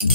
To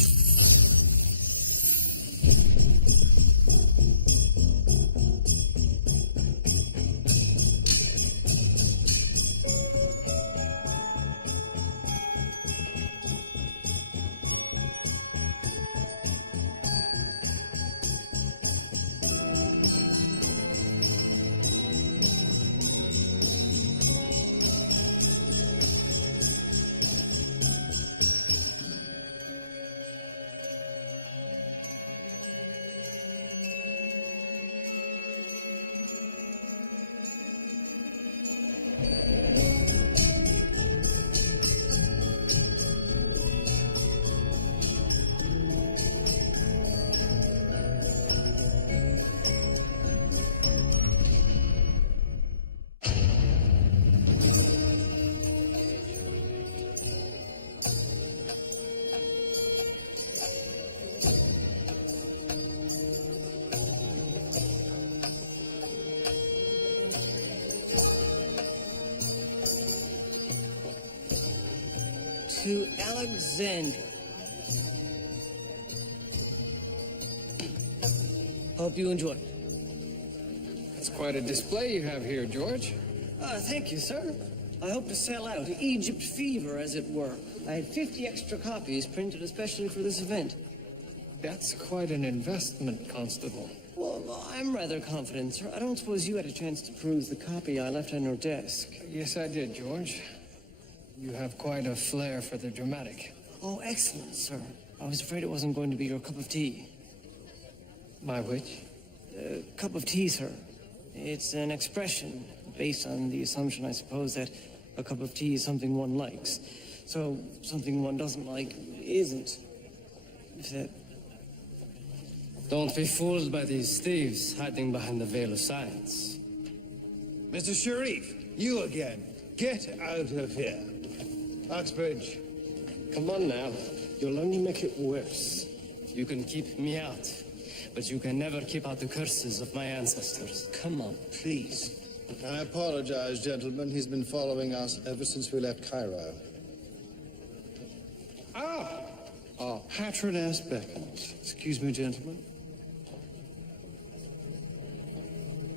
Alexandra. Hope you enjoy. It's quite a display you have here, George. Thank you, sir. I hope to sell out. Egypt fever, as it were. I had 50 extra copies printed especially for this event. That's quite an investment, Constable. Well, I'm rather confident, sir. I don't suppose you had a chance to peruse the copy I left on your desk. Yes, I did, George. You have quite a flair for the dramatic. Oh, excellent, sir. I was afraid it wasn't going to be your cup of tea. My which? Cup of tea, sir. It's an expression based on the assumption, I suppose, that a cup of tea is something one likes. So something one doesn't like isn't. If that... Don't be fooled by these thieves hiding behind the veil of science. Mr. Sharif, you again. Get out of here. Uxbridge. Come on now. You'll only make it worse. You can keep me out, but you can never keep out the curses of my ancestors. Come on, please. I apologize, gentlemen. He's been following us ever since we left Cairo. Our patroness beckons. Excuse me, gentlemen.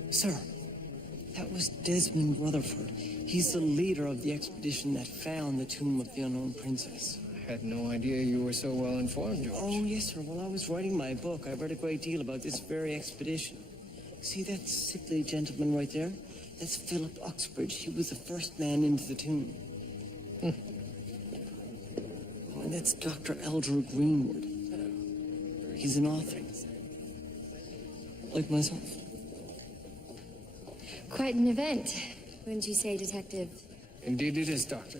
Sir, that was Desmond Rutherford. He's the leader of the expedition that found the tomb of the unknown princess. I had no idea you were so well informed, George. Oh, yes, sir. While I was writing my book, I read a great deal about this very expedition. See that sickly gentleman right there? That's Philip Uxbridge. He was the first man into the tomb. Oh, and that's Dr. Eldrew Greenwood. He's an author. Like myself. Quite an event, wouldn't you say, Detective? Indeed it is, Doctor.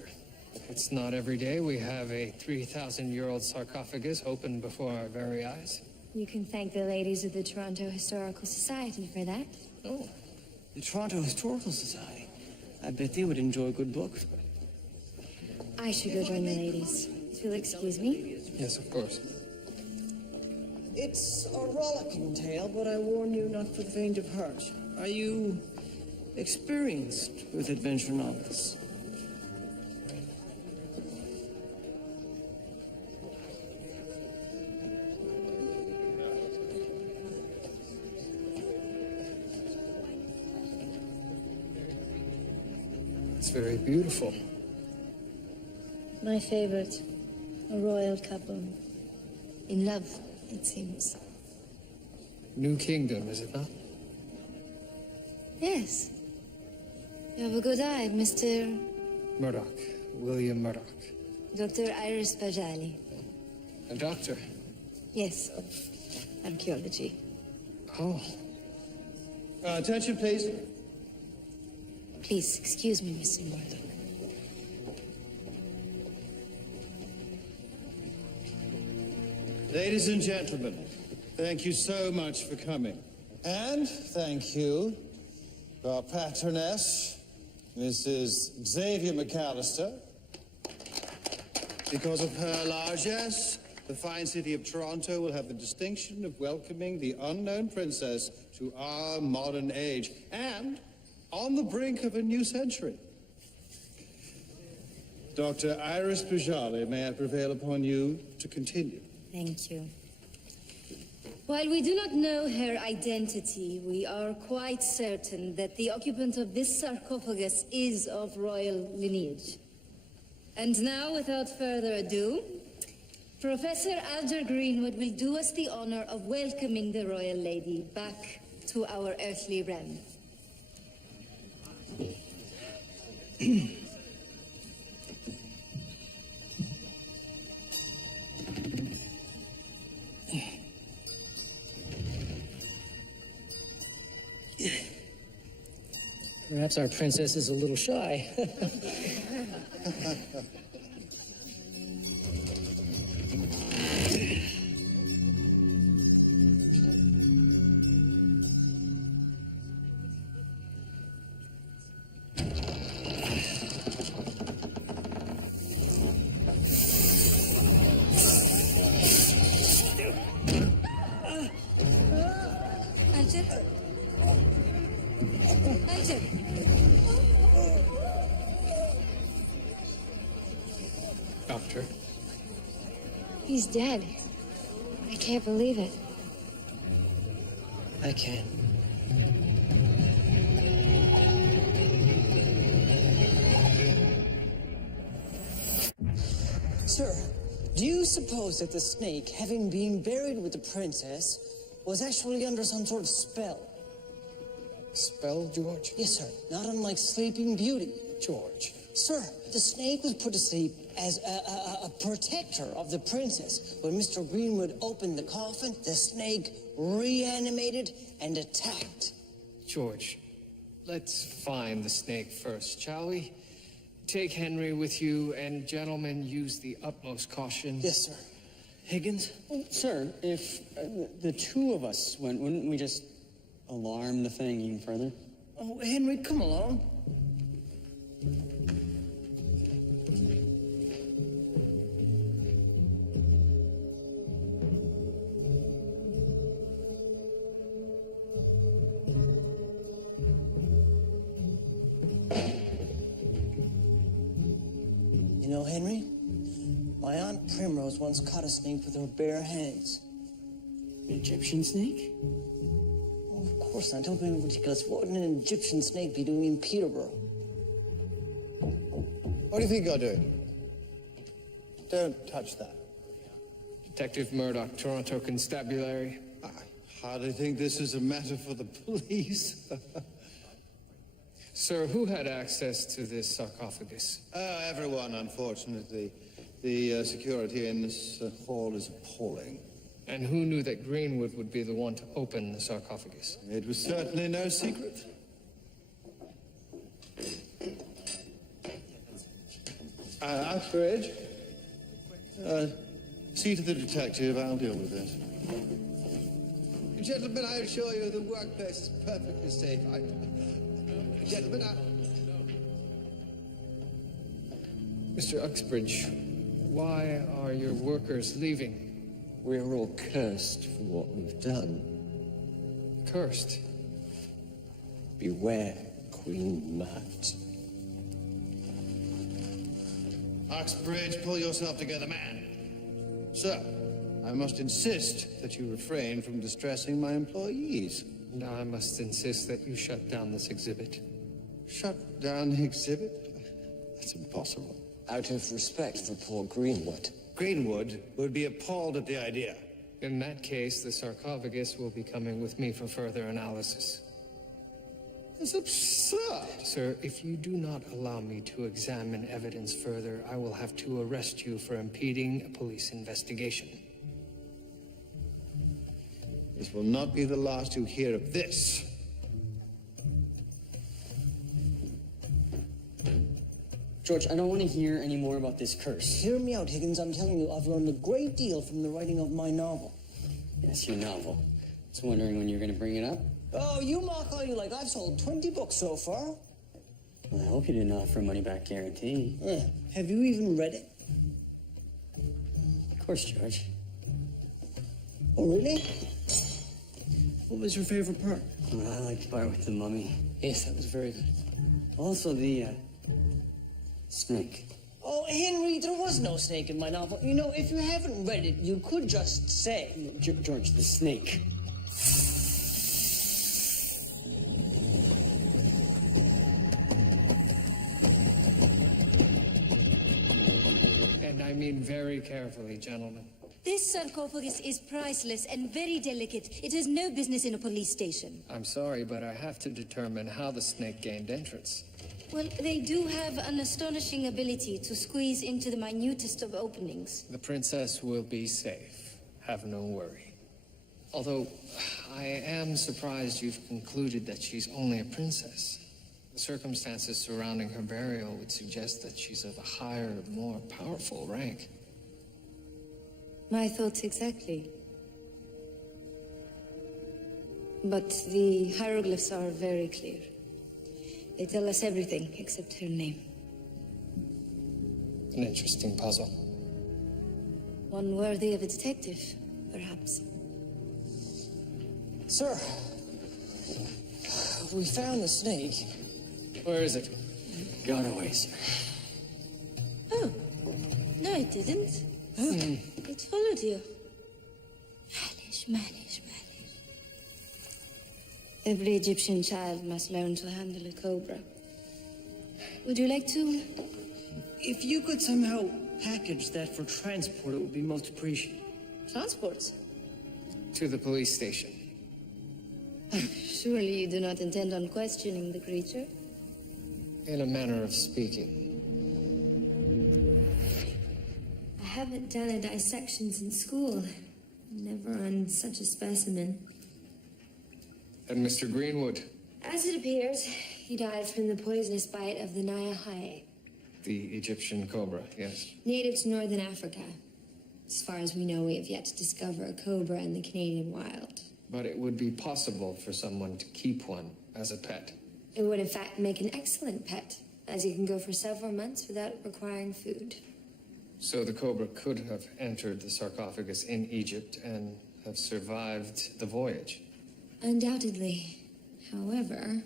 It's not every day we have a 3,000-year-old sarcophagus opened before our very eyes. You can thank the ladies of the Toronto Historical Society for that. Oh, the Toronto Historical Society. I bet they would enjoy a good book. I should go join the ladies. If you'll excuse me. Yes, of course. It's a rollicking tale, but I warn you, not for the faint of heart. Are you experienced with adventure novels? It's very beautiful. My favorite. A royal couple. In love, it seems. New Kingdom, is it not? Yes. You have a good eye, Mr. Murdoch. William Murdoch. Dr. Iris Bajali. A doctor. Yes, of archaeology. Oh. Attention, please. Please, excuse me, Mr. Murdoch. Ladies and gentlemen, thank you so much for coming. And thank you to our patroness, Mrs. Xavier McAllister. Because of her largesse, the fine city of Toronto will have the distinction of welcoming the unknown princess to our modern age, and on the brink of a new century. Dr. Iris Bajali, may I prevail upon you to continue? Thank you. While we do not know her identity, we are quite certain that the occupant of this sarcophagus is of royal lineage. And now, without further ado, Professor Alger Greenwood will do us the honor of welcoming the royal lady back to our earthly realm. Perhaps our princess is a little shy. Alger? Alger? Doctor, He's dead. I can't believe it. I can. Sir, do you suppose that the snake, having been buried with the princess, was actually under some sort of spell? spell, George? Yes, sir. Not unlike Sleeping Beauty. George. Sir, the snake was put to sleep as a protector of the princess. When Mr. Greenwood opened the coffin, the snake reanimated and attacked. George, let's find the snake first, shall we? Take Henry with you, and gentlemen, use the utmost caution. Yes, sir. Higgins? Well, sir, if the two of us went, wouldn't we just alarm the thing even further? Oh, Henry, come along. You know, Henry, my Aunt Primrose once caught a snake with her bare hands. An Egyptian snake? Oh, of course not. Don't be ridiculous. What would an Egyptian snake be doing in Peterborough? What do you think you're doing? Don't touch that. Detective Murdoch, Toronto Constabulary. I hardly think this is a matter for the police. Sir, who had access to this sarcophagus? Everyone, unfortunately. The security in this hall is appalling. And who knew that Greenwood would be the one to open the sarcophagus? It was certainly no secret. Uxbridge, see to the detective. I'll deal with this. Gentlemen, I assure you the workplace is perfectly safe. Gentlemen, Mr. Uxbridge, why are your workers leaving? We're all cursed for what we've done. Cursed. Beware, Queen Mat. Uxbridge, pull yourself together, man. Sir, I must insist that you refrain from distressing my employees. And I must insist that you shut down this exhibit. Shut down the exhibit? That's impossible. Out of respect for poor Greenwood. Greenwood would be appalled at the idea. In that case, the sarcophagus will be coming with me for further analysis. It's absurd. Sir, if you do not allow me to examine evidence further, I will have to arrest you for impeding a police investigation. This will not be the last you hear of this. George, I don't want to hear any more about this curse. Hear me out, Higgins. I'm telling you, I've learned a great deal from the writing of my novel. Yes, your novel. I was wondering when you're going to bring it up. Oh, you mock all you like. I've sold 20 books so far. Well, I hope you didn't offer a money-back guarantee. Have you even read it? Of course, George. Oh, really? What was your favorite part? Well, I like the part with the mummy. Yes, that was very good. Also, the snake. Oh, Henry, there was no snake in my novel. You know, if you haven't read it, you could just say. George, the snake. And I mean very carefully, gentlemen. This sarcophagus is priceless and very delicate. It has no business in a police station. I'm sorry, but I have to determine how the snake gained entrance. Well, they do have an astonishing ability to squeeze into the minutest of openings. The princess will be safe. Have no worry. Although, I am surprised you've concluded that she's only a princess. The circumstances surrounding her burial would suggest that she's of a higher, more powerful rank. My thoughts exactly. But the hieroglyphs are very clear. They tell us everything except her name. An interesting puzzle. One worthy of a detective, perhaps. Sir, we found the snake. Where is it? Got away, sir. Oh, no, it didn't. It followed you. Manish. Every Egyptian child must learn to handle a cobra. Would you like to? If you could somehow package that for transport, it would be most appreciated. Transport? To the police station. Surely you do not intend on questioning the creature? In a manner of speaking. I haven't done a dissection since school. Never on such a specimen. And Mr. Greenwood, As it appears, he died from the poisonous bite of the Nyahae, the Egyptian cobra, yes. native to northern Africa. As far as we know, we have yet to discover a cobra in the Canadian wild. But it would be possible for someone to keep one as a pet. It would, in fact, make an excellent pet, as he can go for several months without requiring food. So the cobra could have entered the sarcophagus in Egypt and have survived the voyage. Undoubtedly. However...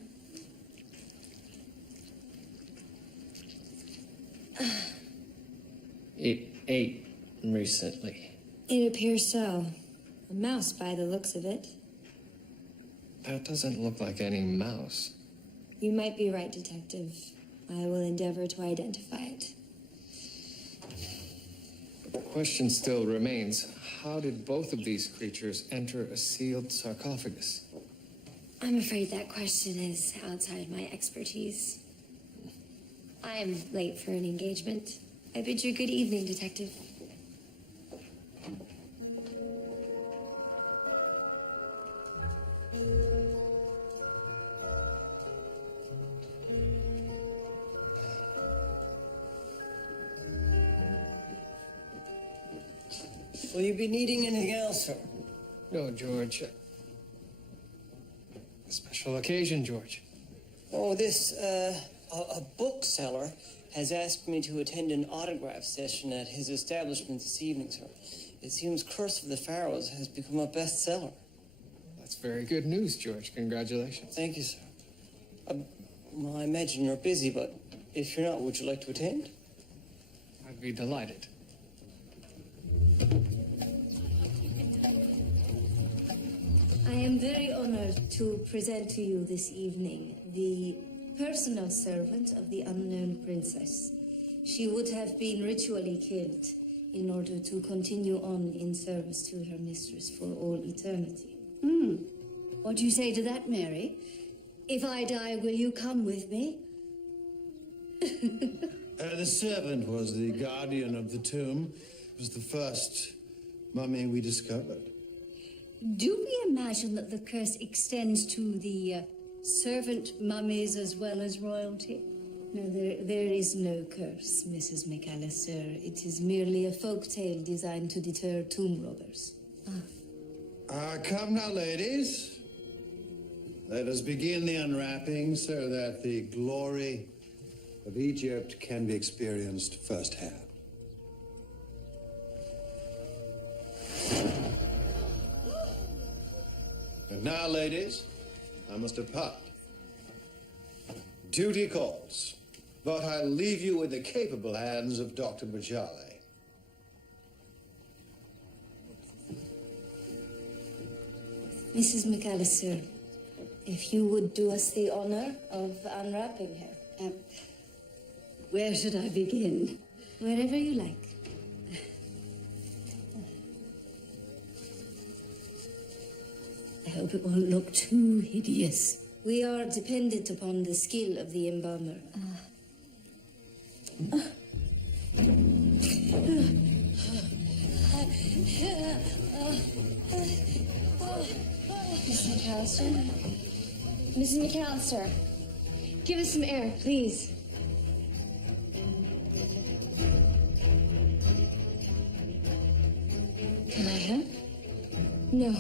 It ate recently. It appears so. A mouse, by the looks of it. That doesn't look like any mouse. You might be right, Detective. I will endeavor to identify it. But the question still remains, how did both of these creatures enter a sealed sarcophagus? I'm afraid that question is outside my expertise. I am late for an engagement. I bid you good evening, Detective. Will you be needing anything else, sir? No, George. A special occasion, George. Oh, a bookseller has asked me to attend an autograph session at his establishment this evening, sir. It seems Curse of the Pharaohs has become a bestseller. That's very good news, George. Congratulations. Thank you, sir. Well, I imagine you're busy, but if you're not, would you like to attend? I'd be delighted. I am very honored to present to you this evening the personal servant of the unknown princess. She would have been ritually killed in order to continue on in service to her mistress for all eternity. What do you say to that, Mary? If I die, will you come with me? The servant was the guardian of the tomb. It was the first mummy we discovered. Do we imagine that the curse extends to the servant mummies as well as royalty? No, there is no curse, Mrs. McAllister. It is merely a folk tale designed to deter tomb robbers. Come now, ladies. Let us begin the unwrapping so that the glory of Egypt can be experienced firsthand. And now, ladies, I must depart. Duty calls. but I'll leave you in the capable hands of Dr. Bajale. Mrs. McAllister, if you would do us the honor of unwrapping her. Where should I begin? Wherever you like. I hope it won't look too hideous. We are dependent upon the skill of the embalmer. Mrs. McAllister? Mrs. McAllister, give us some air, please. Can I help? No,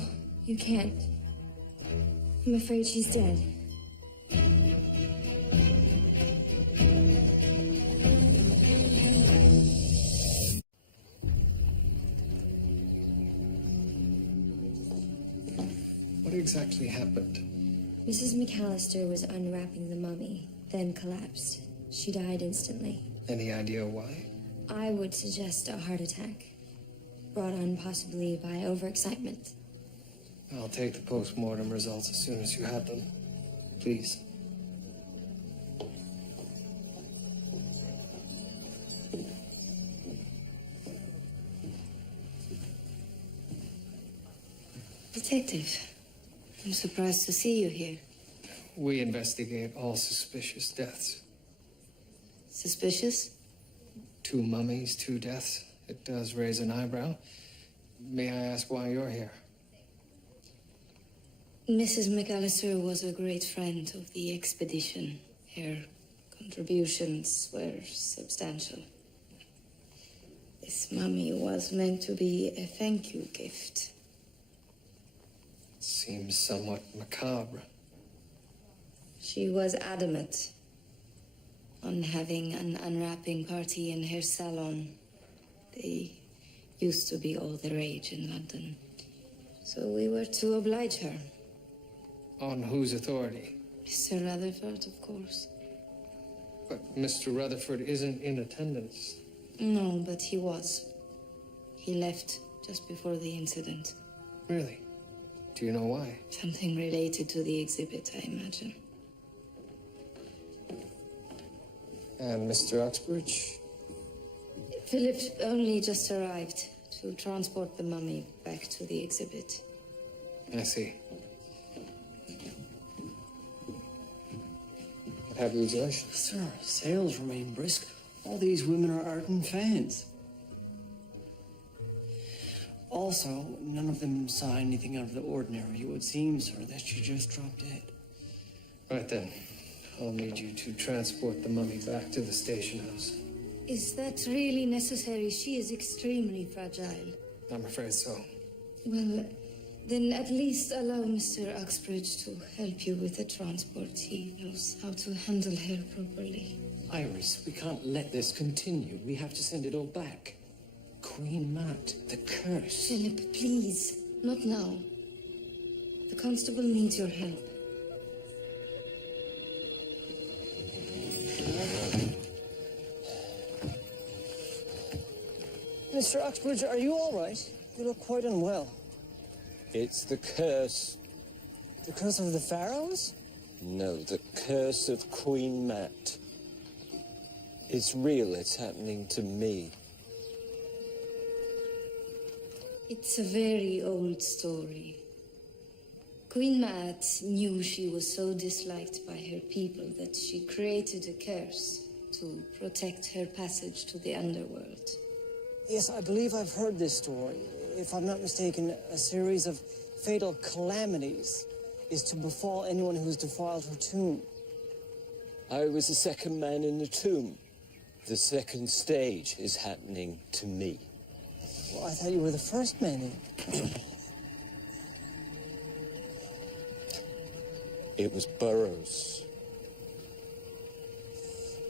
you can't. I'm afraid she's dead. What exactly happened? Mrs. McAllister was unwrapping the mummy, then collapsed. She died instantly. Any idea why? I would suggest a heart attack, brought on possibly by overexcitement. I'll take the post-mortem results as soon as you have them. Please. Detective, I'm surprised to see you here. We investigate all suspicious deaths. Suspicious? 2 mummies, 2 deaths. It does raise an eyebrow. May I ask why you're here? Mrs. McAllister was a great friend of the expedition. Her contributions were substantial. This mummy was meant to be a thank you gift. Seems somewhat macabre. She was adamant on having an unwrapping party in her salon. They used to be all the rage in London. So we were to oblige her. On whose authority? Mr. Rutherford, of course. But Mr. Rutherford isn't in attendance. No, but he was. He left just before the incident. Really? Do you know why? Something related to the exhibit, I imagine. And Mr. Uxbridge? Philip only just arrived to transport the mummy back to the exhibit. I see. What have you, Josh? Sir, sales remain brisk. All these women are ardent fans. Also, none of them saw anything out of the ordinary. It would seem, sir, that she just dropped dead. Right then. I'll need you to transport the mummy back to the station house. Is that really necessary? She is extremely fragile. I'm afraid so. Well, then at least allow Mr. Uxbridge to help you with the transport. He knows how to handle her properly. Iris, we can't let this continue. We have to send it all back. Queen Mat, the curse. Philip, please. Not now. The constable needs your help. Mr. Uxbridge, are you all right? You look quite unwell. It's the curse. The curse of the pharaohs? No, the curse of Queen Mat. It's real. It's happening to me. It's a very old story. Queen Mat knew she was so disliked by her people that she created a curse to protect her passage to the underworld. Yes, I believe I've heard this story. If I'm not mistaken, a series of fatal calamities is to befall anyone who's defiled her tomb. I was the second man in the tomb. The second stage is happening to me. Well, I thought you were the first man in. It was Burroughs.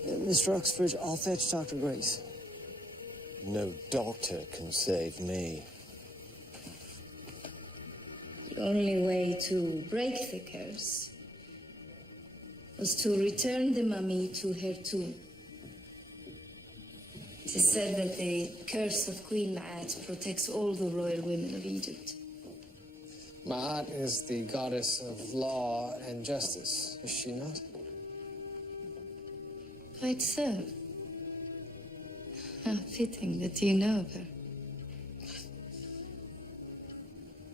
Mr. Uxbridge, I'll fetch Dr. Grace. No doctor can save me. The only way to break the curse was to return the mummy to her tomb. It is said that the curse of Queen Ma'at protects all the royal women of Egypt. Ma'at is the goddess of law and justice, is she not? Quite so. How fitting that you know of her.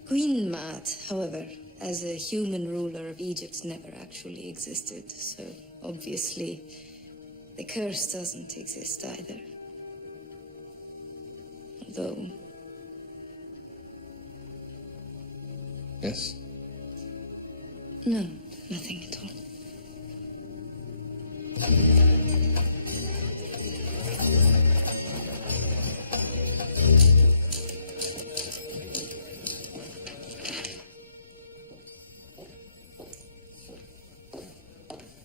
Queen Ma'at, however, as a human ruler of Egypt, never actually existed, so obviously the curse doesn't exist either. Although... Yes? No, nothing at all.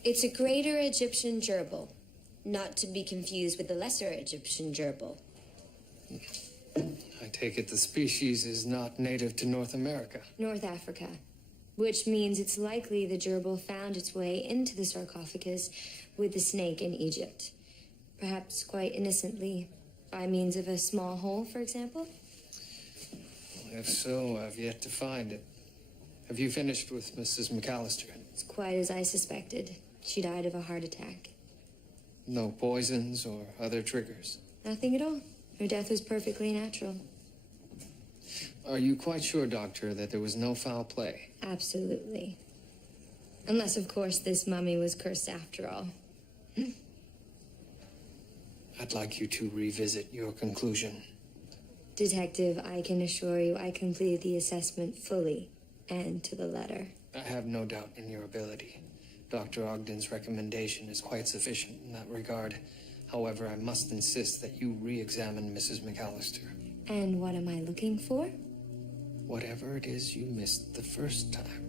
It's a greater Egyptian gerbil, not to be confused with the lesser Egyptian gerbil. I take it the species is not native to North America. North Africa, which means it's likely the gerbil found its way into the sarcophagus with the snake in Egypt. Perhaps quite innocently, by means of a small hole, for example? If so, I've yet to find it. Have you finished with Mrs. McAllister? It's quite as I suspected. She died of a heart attack. No poisons or other triggers? Nothing at all. Her death was perfectly natural. Are you quite sure, Doctor, that there was no foul play? Absolutely. Unless, of course, this mummy was cursed after all. I'd like you to revisit your conclusion. Detective, I can assure you I completed the assessment fully and to the letter. I have no doubt in your ability. Dr. Ogden's recommendation is quite sufficient in that regard. However, I must insist that you re-examine Mrs. McAllister. And what am I looking for? Whatever it is you missed the first time.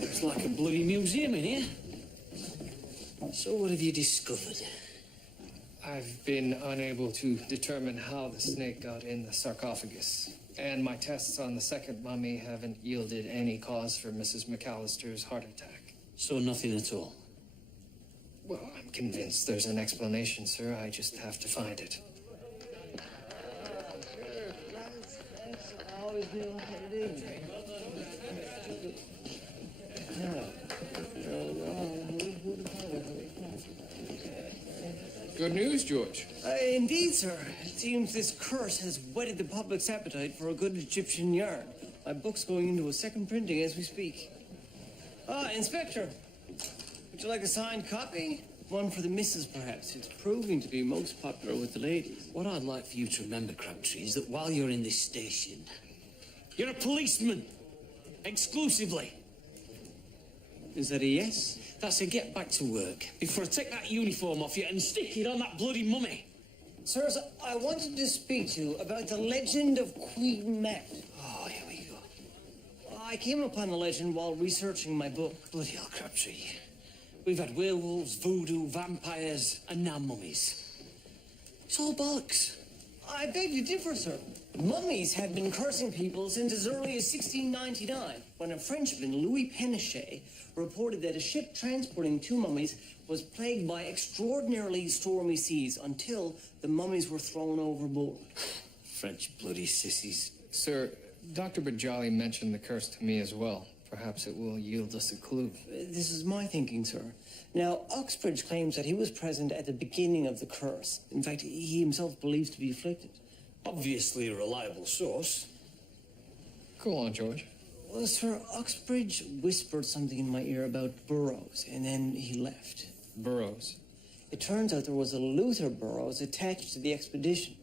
Looks like a bloody museum in here. So what have you discovered? I've been unable to determine how the snake got in the sarcophagus. And my tests on the second mummy haven't yielded any cause for Mrs. McAllister's heart attack. So nothing at all? Well, I'm convinced there's an explanation, sir. I just have to find it. Good news, George. Indeed, sir. It seems this curse has whetted the public's appetite for a good Egyptian yarn. My book's going into a second printing as we speak. Inspector, would you like a signed copy? One for the missus, perhaps. It's proving to be most popular with the ladies. What I'd like for you to remember, Crabtree, is that while you're in this station, you're a policeman. Exclusively. Is that a yes? That's a get back to work before I take that uniform off you and stick it on that bloody mummy. Sirs, I wanted to speak to you about the legend of Queen Ma'at. Oh, here we go. I came upon the legend while researching my book. Bloody hell, Crabtree. We've had werewolves, voodoo, vampires, and now mummies. It's all bollocks. I beg to differ, sir. Mummies have been cursing people since as early as 1699, when a Frenchman, Louis Pénichet, reported that a ship transporting two mummies was plagued by extraordinarily stormy seas until the mummies were thrown overboard. French bloody sissies. Sir, Dr. Bajali mentioned the curse to me as well. Perhaps it will yield us a clue. This is my thinking, sir. Now, Oxbridge claims that he was present at the beginning of the curse. In fact, he himself believes to be afflicted. Obviously a reliable source. Go on, George. Well, sir, Oxbridge whispered something in my ear about Burroughs, and then he left. Burroughs. It turns out there was a Luther Burroughs attached to the expedition.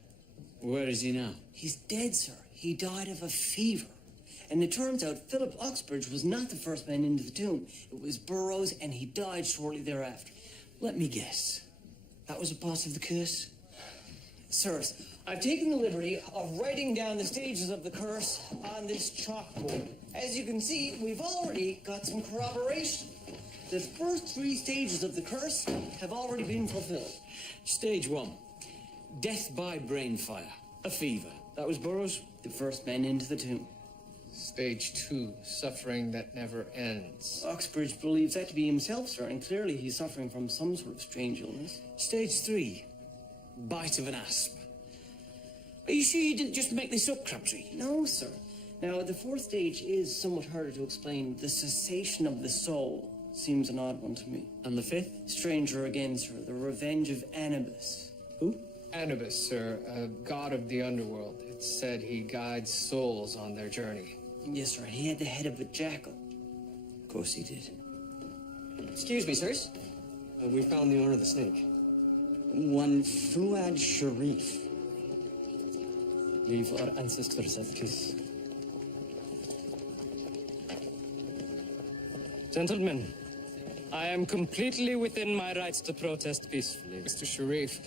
Where is he now? He's dead, sir. He died of a fever. And it turns out Philip Oxbridge was not the first man into the tomb. It was Burroughs, and he died shortly thereafter. Let me guess. That was a part of the curse? Sirs, I've taken the liberty of writing down the stages of the curse on this chalkboard. As you can see, we've already got some corroboration. The first 3 stages of the curse have already been fulfilled. Stage 1. Death by brain fire. A fever. That was Burroughs, the first men into the tomb. Stage 2, suffering that never ends. Oxbridge believes that to be himself, sir, and clearly he's suffering from some sort of strange illness. Stage 3. Bite of an asp. Are you sure you didn't just make this up, Crabtree? No, sir. Now, the 4th stage is somewhat harder to explain. The cessation of the soul seems an odd one to me. And the 5th? Stranger again, sir. The revenge of Anubis. Who? Anubis, sir, a god of the underworld. It's said he guides souls on their journey. Yes, sir. He had the head of a jackal. Of course he did. Excuse me, sirs. We found the owner of the snake. One Fuad Sharif. Leave our ancestors at peace. Gentlemen, I am completely within my rights to protest peacefully. Mr. Sharif,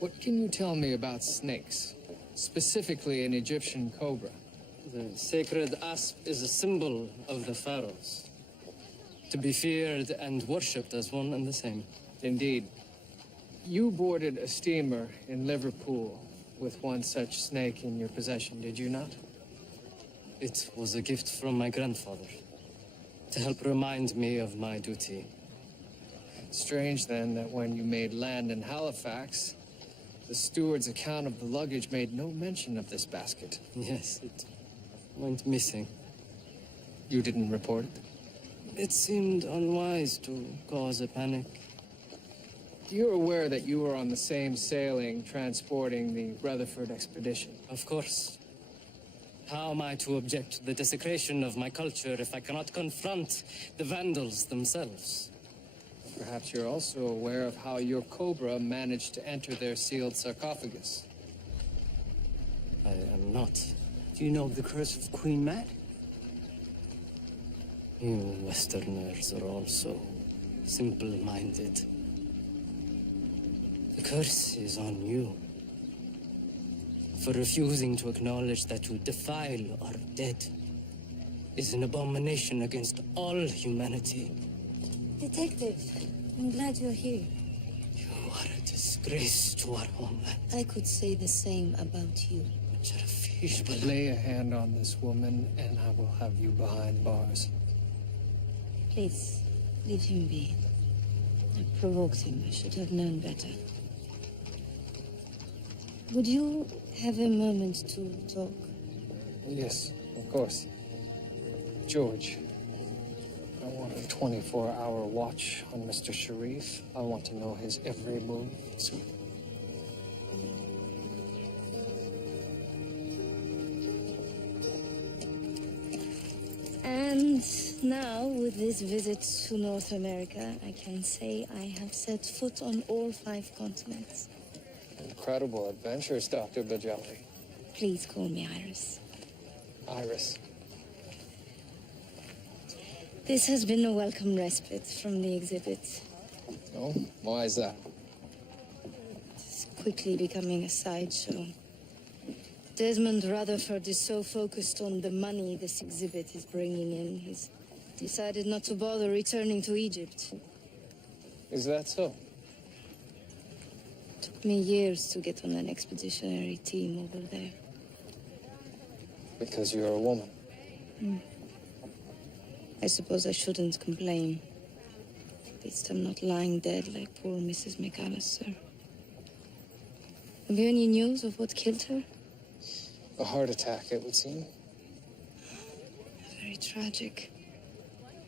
what can you tell me about snakes? Specifically an Egyptian cobra. The sacred asp is a symbol of the pharaohs, to be feared and worshipped as one and the same. Indeed. You boarded a steamer in Liverpool with one such snake in your possession, did you not? It was a gift from my grandfather, to help remind me of my duty. Strange, then, that when you made land in Halifax, the steward's account of the luggage made no mention of this basket. Yes, it went missing. You didn't report it? It seemed unwise to cause a panic. You're aware that you were on the same sailing transporting the Rutherford expedition? Of course. How am I to object to the desecration of my culture if I cannot confront the Vandals themselves? Perhaps you're also aware of how your cobra managed to enter their sealed sarcophagus. I am not. Do you know of the curse of Queen Mat? You Westerners are also simple-minded. The curse is on you for refusing to acknowledge that to defile our dead is an abomination against all humanity. Detective, I'm glad you're here. You are a disgrace to our homeland. I could say the same about you. But lay a hand on this woman, and I will have you behind bars. Please, leave him be. I provoked him. I should have known better. Would you have a moment to talk? Yes, of course. George, I want a 24-hour watch on Mr. Sharif. I want to know his every move. And now, with this visit to North America, I can say I have set foot on all 5 continents. Incredible adventures, Dr. Bajali. Please call me Iris. Iris. This has been a welcome respite from the exhibit. Oh, why is that? It's quickly becoming a sideshow. Desmond Rutherford is so focused on the money this exhibit is bringing in, he's decided not to bother returning to Egypt. Is that so? Took me years to get on an expeditionary team over there. Because you're a woman. I suppose I shouldn't complain. At least I'm not lying dead like poor Mrs. McAllister. Have you any news of what killed her? A heart attack, it would seem. Very tragic.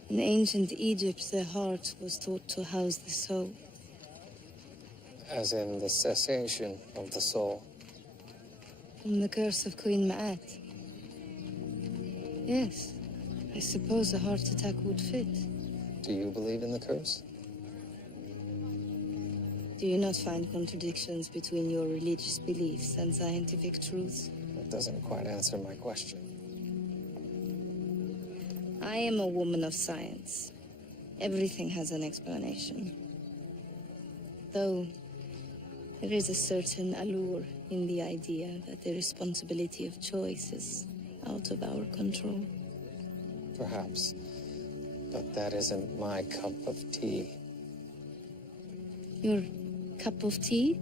In ancient Egypt, the heart was thought to house the soul. As in the cessation of the soul. From the curse of Queen Ma'at. Yes, I suppose a heart attack would fit. Do you believe in the curse? Do you not find contradictions between your religious beliefs and scientific truths? That doesn't quite answer my question. I am a woman of science. Everything has an explanation. Though, there is a certain allure in the idea that the responsibility of choice is out of our control. Perhaps. But that isn't my cup of tea. Your cup of tea?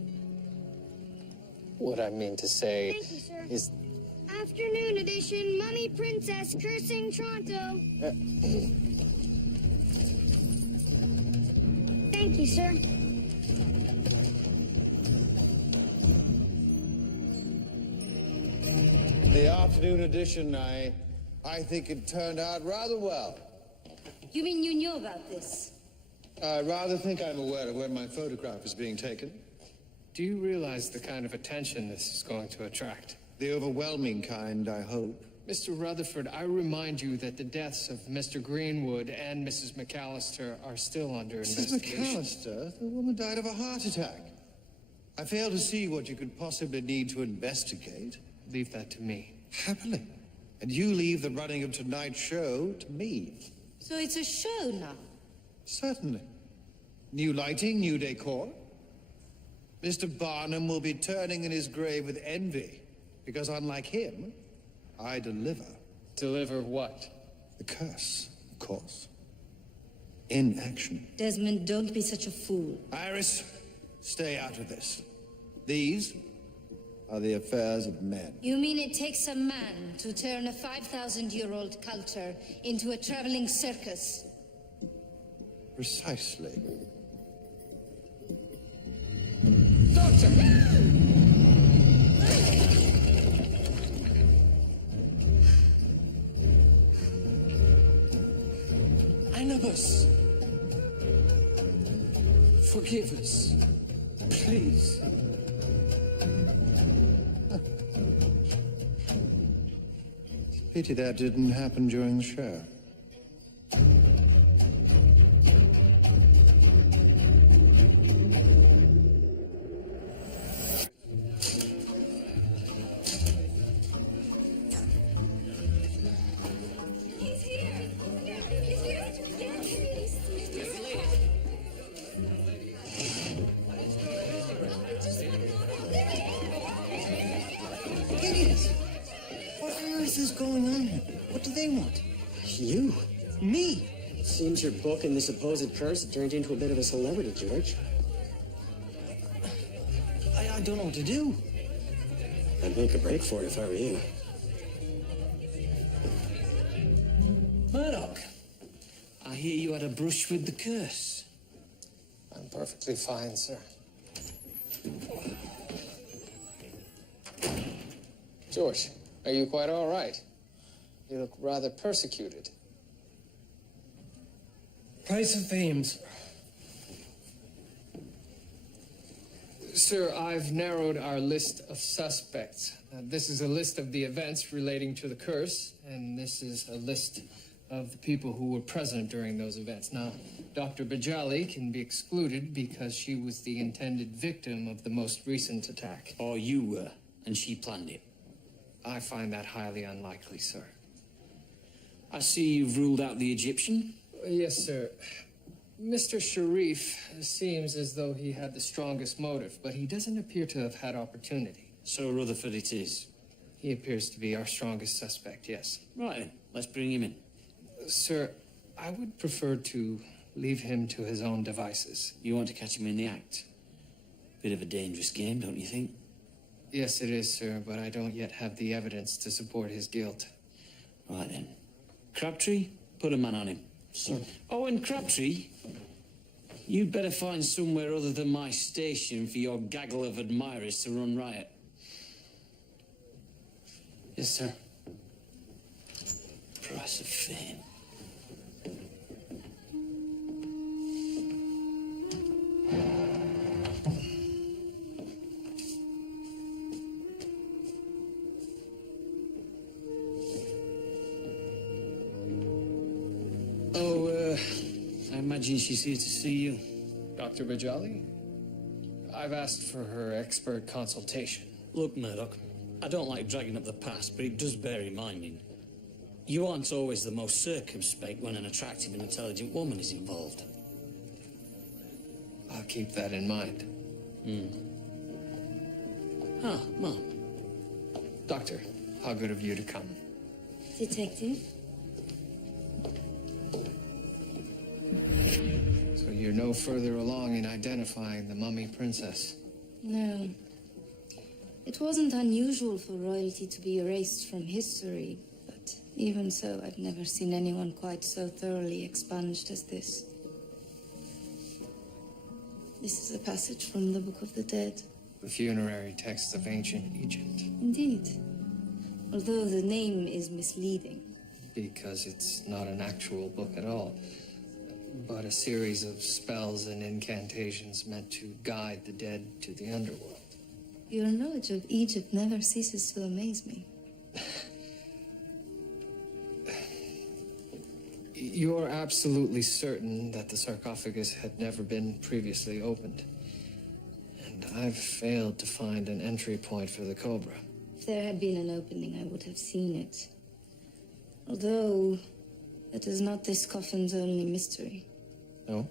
What I mean to say Thank you, sir. is... Afternoon edition, Mummy Princess cursing Toronto. Thank you, sir. The afternoon edition, I think it turned out rather well. You mean you knew about this? I rather think I'm aware of when my photograph is being taken. Do you realize the kind of attention this is going to attract? The overwhelming kind, I hope. Mr. Rutherford, I remind you that the deaths of Mr. Greenwood and Mrs. McAllister are still under Mrs. investigation. McAllister? The woman died of a heart attack. I fail to see what you could possibly need to investigate. Leave that to me. Happily. And you leave the running of tonight's show to me. So it's a show now? Certainly. New lighting, new decor. Mr. Barnum will be turning in his grave with envy, because unlike him, I deliver. Deliver what? The curse, of course. In action. Desmond, don't be such a fool. Iris, stay out of this. These are the affairs of men. You mean it takes a man to turn a 5,000-year-old culture into a traveling circus? Precisely. Doctor! Anubis! Forgive us. Please. Pity that didn't happen during the show. Idiots! What on earth is going on here? What do they want? You? Me? Seems your book and the supposed curse turned into a bit of a celebrity, George. I don't know what to do. I'd make a break for it if I were you. Murdoch, I hear you had a brush with the curse. I'm perfectly fine, sir. George, are you quite all right? You look rather persecuted. Price of fame, sir. Sir, I've narrowed our list of suspects. This is a list of the events relating to the curse, and this is a list of the people who were present during those events. Now, Dr. Bajali can be excluded because she was the intended victim of the most recent attack. Or you were, and she planned it. I find that highly unlikely, sir. I see you've ruled out the Egyptian. Yes, sir. Mr. Sharif seems as though he had the strongest motive, but he doesn't appear to have had opportunity. So Rutherford it is. He appears to be our strongest suspect, yes. Right then, let's bring him in. Sir, I would prefer to leave him to his own devices. You want to catch him in the act? Bit of a dangerous game, don't you think? Yes, it is, sir, but I don't yet have the evidence to support his guilt. Right then. Crabtree, put a man on him. Sir. Oh, and Crabtree, you'd better find somewhere other than my station for your gaggle of admirers to run riot. Yes, sir. Price of fame. I imagine she's here to see you. Dr. Bajali? I've asked for her expert consultation. Look, Murdoch, I don't like dragging up the past, but it does bear reminding. You aren't always the most circumspect when an attractive and intelligent woman is involved. I'll keep that in mind. Ah, Mom. Doctor, how good of you to come. Detective? You're no further along in identifying the mummy princess. No. It wasn't unusual for royalty to be erased from history, but even so, I've never seen anyone quite so thoroughly expunged as this. This is a passage from the Book of the Dead. The funerary texts of ancient Egypt. Indeed. Although the name is misleading. Because it's not an actual book at all, but a series of spells and incantations meant to guide the dead to the underworld. Your knowledge of Egypt never ceases to amaze me. You're absolutely certain that the sarcophagus had never been previously opened. And I've failed to find an entry point for the Cobra. If there had been an opening, I would have seen it. Although, that is not this coffin's only mystery. No?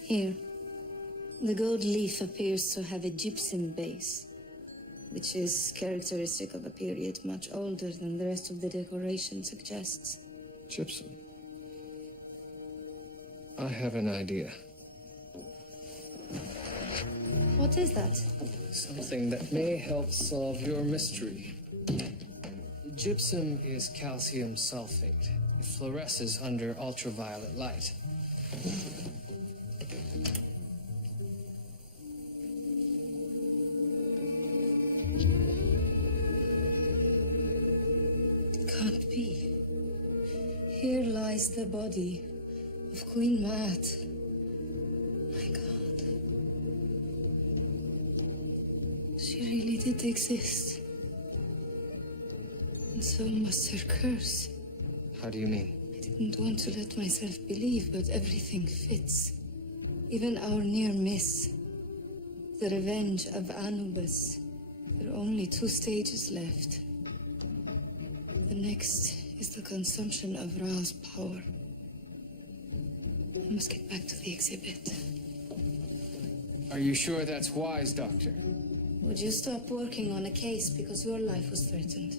Here, the gold leaf appears to have a gypsum base, which is characteristic of a period much older than the rest of the decoration suggests. Gypsum. I have an idea. What is that? Something that may help solve your mystery. Gypsum is calcium sulfate. It fluoresces under ultraviolet light. It can't be. Here lies the body of Queen Mat. My God. She really did exist. And so must her curse. How do you mean? I didn't want to let myself believe, but everything fits. Even our near miss. The revenge of Anubis. There are only 2 stages left. The next is the consumption of Ra's power. I must get back to the exhibit. Are you sure that's wise, Doctor? Would you stop working on a case because your life was threatened?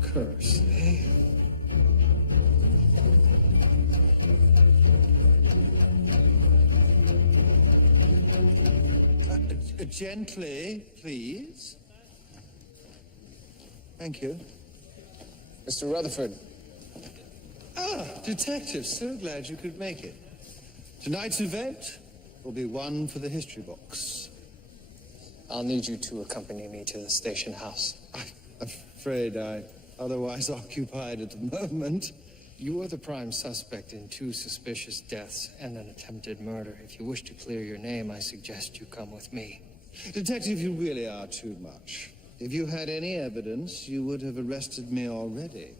Curse, eh? Gently, please. Thank you. Mr. Rutherford. Ah, detective, so glad you could make it. Tonight's event will be one for the history books. I'll need you to accompany me to the station house. I'm afraid I'm otherwise occupied at the moment. You are the prime suspect in 2 suspicious deaths and an attempted murder. If you wish to clear your name, I suggest you come with me. Detective, you really are too much. If you had any evidence, you would have arrested me already.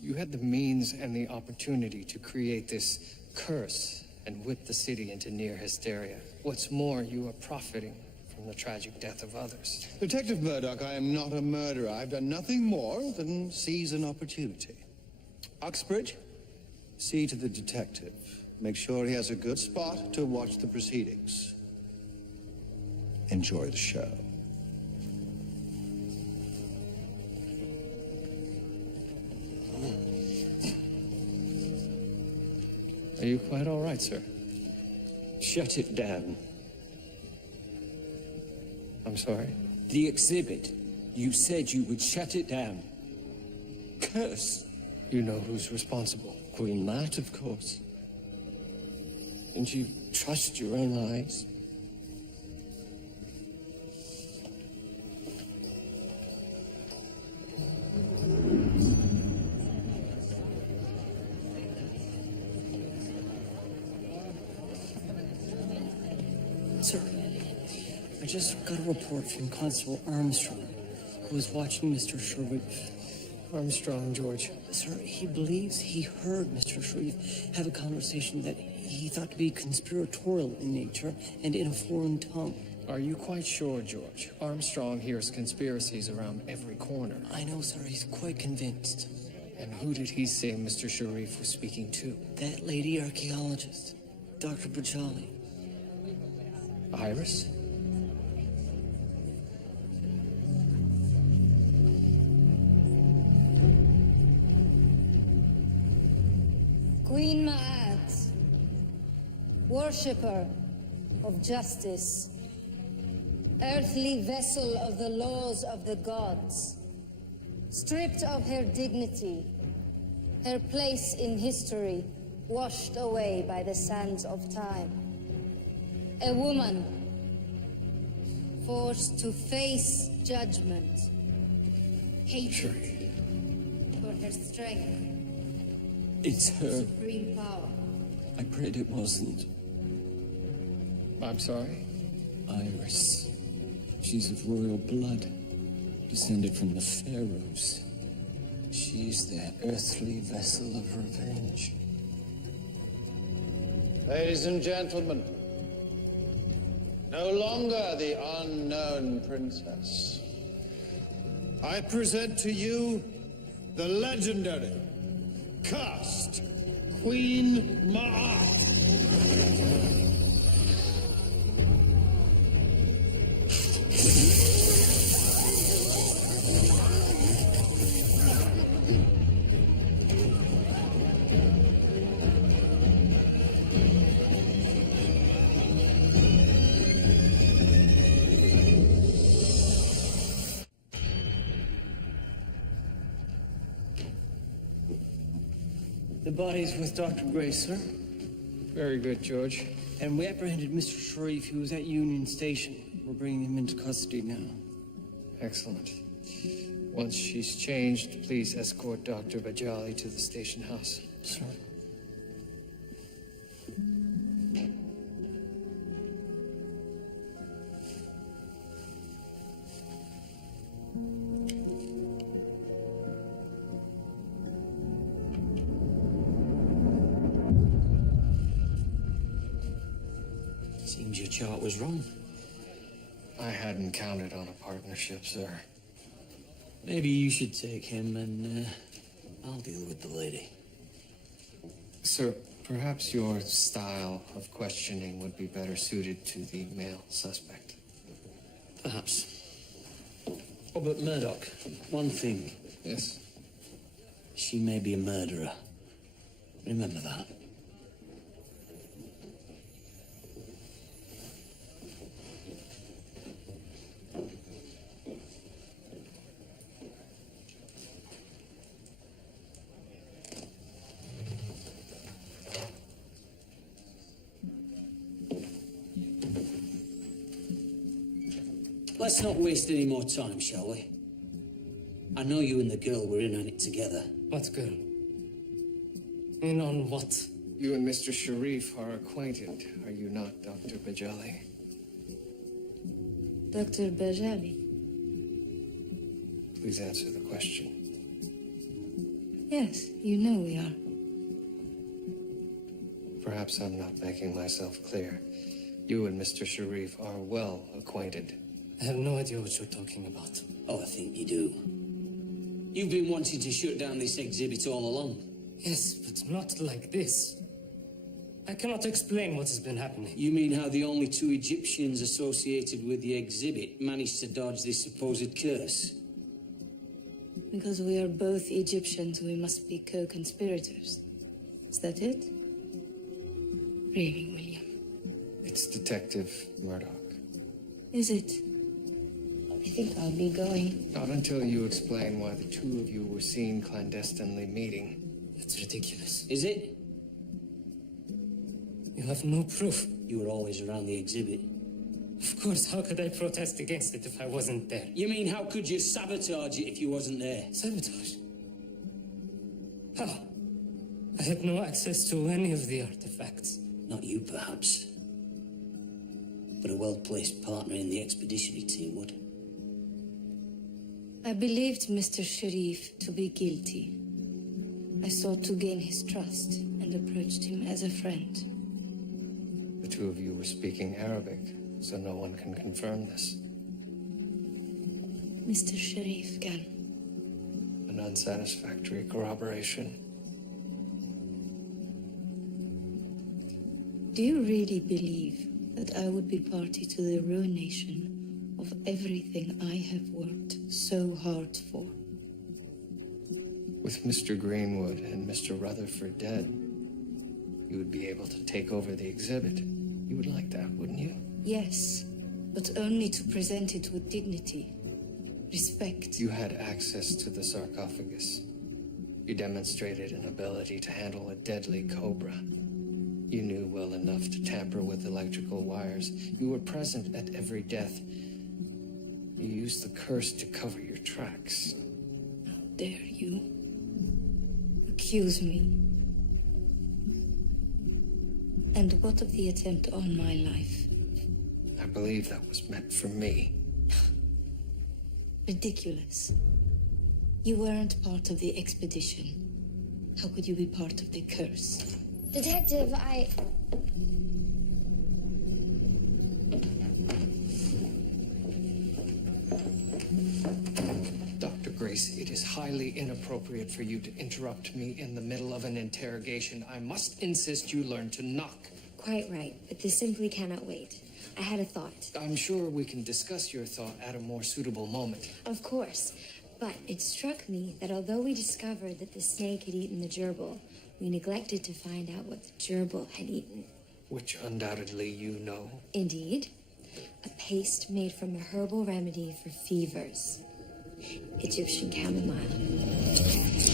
You had the means and the opportunity to create this curse and whip the city into near hysteria. What's more, you are profiting from the tragic death of others. Detective Murdoch, I am not a murderer. I've done nothing more than seize an opportunity. Uxbridge, see to the detective. Make sure he has a good spot to watch the proceedings. Enjoy the show. Are you quite all right, sir? Shut it down. I'm sorry? The exhibit. You said you would shut it down. Curse. You know who's responsible. Queen Mat, of course. And you trust your own eyes? Sir, I just got a report from Constable Armstrong, who was watching Mr. Sherwood Armstrong, George. Sir, he believes he heard Mr. Sharif have a conversation that he thought to be conspiratorial in nature and in a foreign tongue. Are you quite sure, George? Armstrong hears conspiracies around every corner. I know, sir. He's quite convinced. And who did he say Mr. Sharif was speaking to? That lady archaeologist, Dr. Bajali. Iris? Queen Ma'at, worshipper of justice, earthly vessel of the laws of the gods, stripped of her dignity, her place in history washed away by the sands of time. A woman forced to face judgment, hatred for her strength, It's her. supreme power. I prayed it wasn't. I'm sorry? Iris. She's of royal blood, descended from the pharaohs. She's their earthly vessel of revenge. Ladies and gentlemen, no longer the unknown princess. I present to you the legendary, cursed Queen Ma'at. The body's with Dr. Gray, sir. Very good, George. And we apprehended Mr. Sharif, who was at Union Station. We're bringing him into custody now. Excellent. Once she's changed, please escort Dr. Bajali to the station house. Sir. Seems your chart was wrong. I hadn't counted on a partnership, sir. Maybe you should take him and I'll deal with the lady. Sir, perhaps your style of questioning would be better suited to the male suspect. Perhaps. Oh, but Murdoch, one thing. Yes? She may be a murderer. Remember that. Let's not waste any more time, shall we? I know you and the girl were in on it together. What girl? In on what? You and Mr. Sharif are acquainted, are you not, Dr. Bajali? Dr. Bajali? Please answer the question. Yes, you know we are. Perhaps I'm not making myself clear. You and Mr. Sharif are well acquainted. I have no idea what you're talking about. Oh, I think you do. You've been wanting to shut down this exhibit all along. Yes, but not like this. I cannot explain what has been happening. You mean how the only two Egyptians associated with the exhibit managed to dodge this supposed curse? Because we are both Egyptians, we must be co-conspirators. Is that it? Really, William? It's Detective Murdoch. Is it? I think I'll be going. Not until you explain why the two of you were seen clandestinely meeting. It's ridiculous. Is it? You have no proof. You were always around the exhibit. Of course, how could I protest against it if I wasn't there? You mean, how could you sabotage it if you wasn't there? Sabotage? How? I had no access to any of the artifacts. Not you, perhaps. But a well-placed partner in the expeditionary team would. I believed Mr. Sharif to be guilty. I sought to gain his trust and approached him as a friend. The two of you were speaking Arabic, so no one can confirm this. Mr. Sharif can. An unsatisfactory corroboration. Do you really believe that I would be party to the ruination of everything I have worked so hard for? With Mr. Greenwood and Mr. Rutherford dead, you would be able to take over the exhibit. You would like that, wouldn't you? Yes, but only to present it with dignity, respect. You had access to the sarcophagus. You demonstrated an ability to handle a deadly cobra. You knew well enough to tamper with electrical wires. You were present at every death. You used the curse to cover your tracks. How dare you accuse me? And what of the attempt on my life? I believe that was meant for me. Ridiculous. You weren't part of the expedition. How could you be part of the curse? Detective, Dr. Grace, it is highly inappropriate for you to interrupt me in the middle of an interrogation. I must insist you learn to knock. Quite right, but this simply cannot wait. I had a thought. I'm sure we can discuss your thought at a more suitable moment. Of course, but it struck me that although we discovered that the snake had eaten the gerbil, we neglected to find out what the gerbil had eaten. Which undoubtedly you know. Indeed. A paste made from a herbal remedy for fevers. Egyptian chamomile.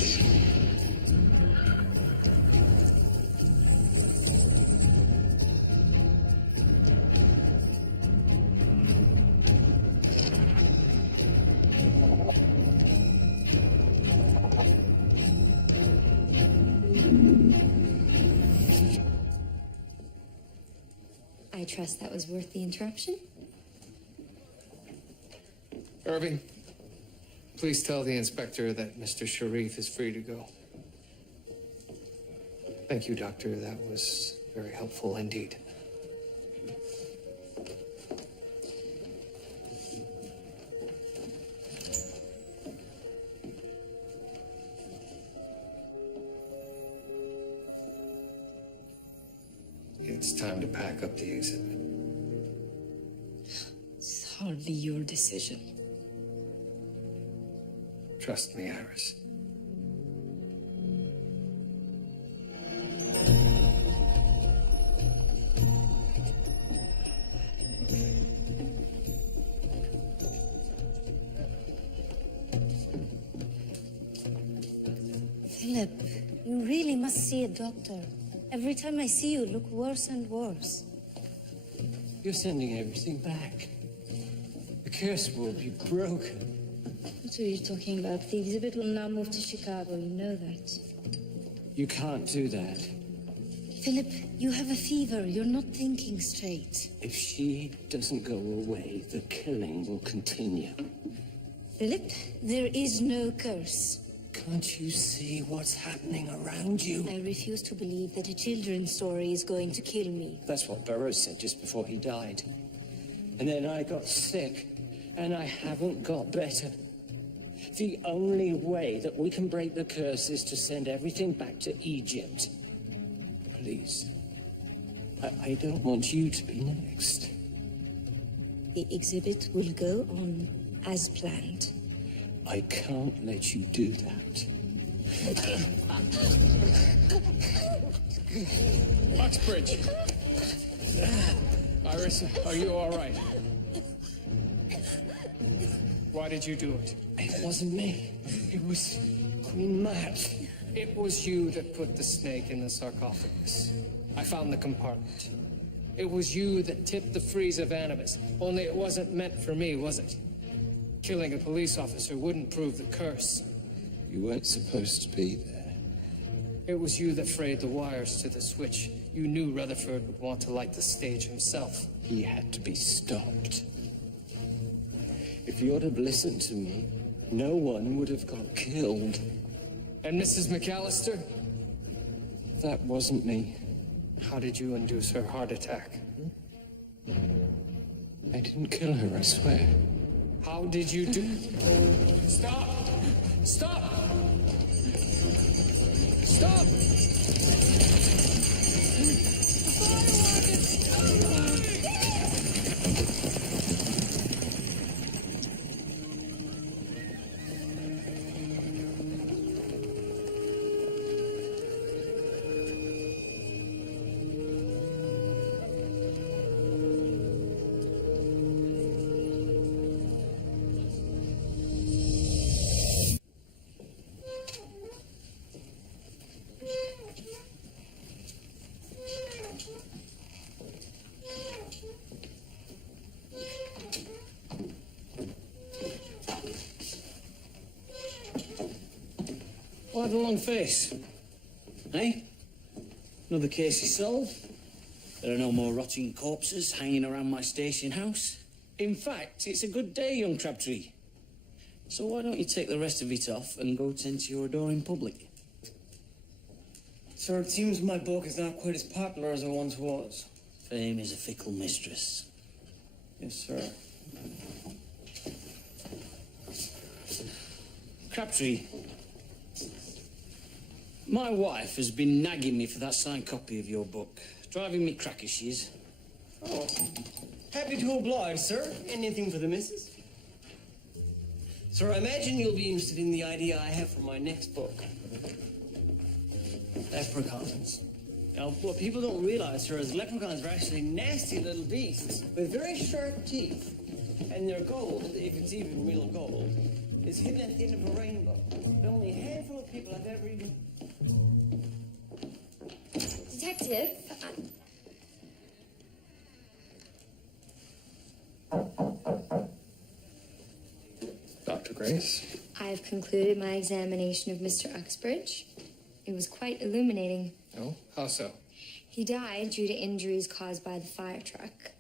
I trust that was worth the interruption. Irving, please tell the inspector that Mr. Sharif is free to go. Thank you, Doctor. That was very helpful indeed. It's time to pack up the exhibit. It's hardly your decision. Trust me, Iris. Philip, you really must see a doctor. Every time I see you, look worse and worse. You're sending everything back. The curse will be broken. What are you talking about? The exhibit will now move to Chicago. You know that. You can't do that. Philip, you have a fever. You're not thinking straight. If she doesn't go away, the killing will continue. Philip, there is no curse. Can't you see what's happening around you? I refuse to believe that a children's story is going to kill me. That's what Burroughs said just before he died. And then I got sick, and I haven't got better. The only way that we can break the curse is to send everything back to Egypt. Please. I don't want you to be next. The exhibit will go on as planned. I can't let you do that. Uxbridge! Iris, are you all right? Why did you do it? It wasn't me. It was Queen Mat. It was you that put the snake in the sarcophagus. I found the compartment. It was you that tipped the freeze of Anubis. Only it wasn't meant for me, was it? Killing a police officer wouldn't prove the curse. You weren't supposed to be there. It was you that frayed the wires to the switch. You knew Rutherford would want to light the stage himself. He had to be stopped. If you'd have listened to me, No one would have got killed. And Mrs. McAllister? That wasn't me. How did you induce her heart attack? I didn't kill her, I swear. How did you do... Stop! Stop! Stop! Why the long face? Eh? Another case is solved? There are no more rotting corpses hanging around my station house? In fact, it's a good day, young Crabtree. So why don't you take the rest of it off and go tend to your door in public? Sir, it seems my book is not quite as popular as it once was. Fame is a fickle mistress. Yes, sir. Crabtree, my wife has been nagging me for that signed copy of your book. Driving me crackers, she is. Oh, happy to oblige, sir. Anything for the missus? Sir, I imagine you'll be interested in the idea I have for my next book. Leprechauns. Now, what people don't realize, sir, is leprechauns are actually nasty little beasts with very sharp teeth. And their gold, if it's even real gold, is hidden at the end of a rainbow. But only a handful of people have ever even... Detective, Dr. Grace? I've concluded my examination of Mr. Uxbridge. It was quite illuminating. Oh? How so? He died due to injuries caused by the fire truck.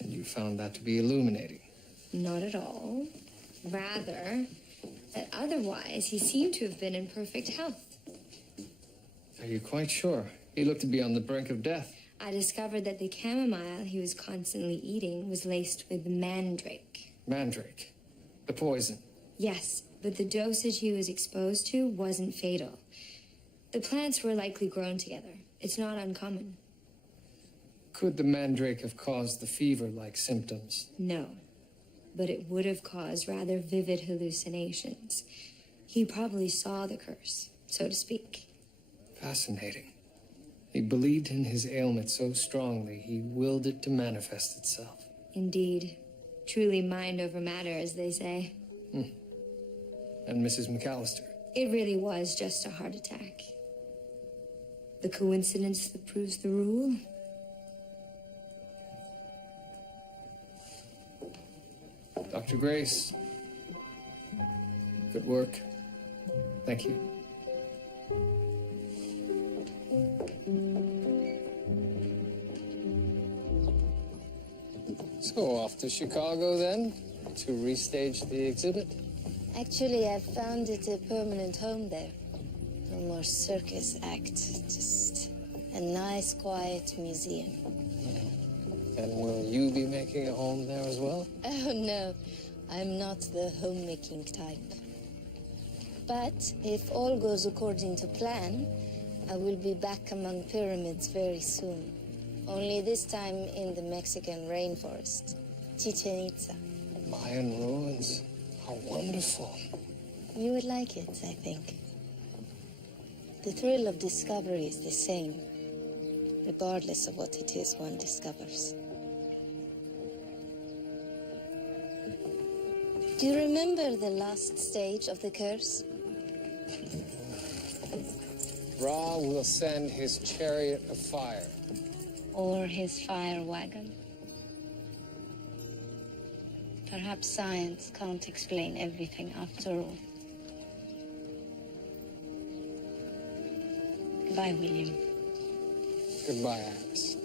And you found that to be illuminating? Not at all. Rather, that otherwise he seemed to have been in perfect health. Are you quite sure? He looked to be on the brink of death. I discovered that the chamomile he was constantly eating was laced with mandrake. Mandrake? The poison? Yes, but the dosage he was exposed to wasn't fatal. The plants were likely grown together. It's not uncommon. Could the mandrake have caused the fever-like symptoms? No, but it would have caused rather vivid hallucinations. He probably saw the curse, so to speak. Fascinating. He believed in his ailment so strongly, he willed it to manifest itself. Indeed. Truly mind over matter, as they say. And Mrs. McAllister? It really was just a heart attack. The coincidence that proves the rule? Dr. Grace. Good work. Thank you. So off to Chicago then, to restage the exhibit? Actually, I've found it a permanent home there. No more circus act, just a nice, quiet museum. And will you be making a home there as well? Oh, no. I'm not the homemaking type. But if all goes according to plan, I will be back among pyramids very soon. Only this time in the Mexican rainforest. Chichen Itza. Mayan ruins. How wonderful. You would like it, I think. The thrill of discovery is the same, regardless of what it is one discovers. Do you remember the last stage of the curse? Ra will send his chariot of fire. Or his fire wagon? Perhaps science can't explain everything after all. Goodbye, William. Goodbye, Alice.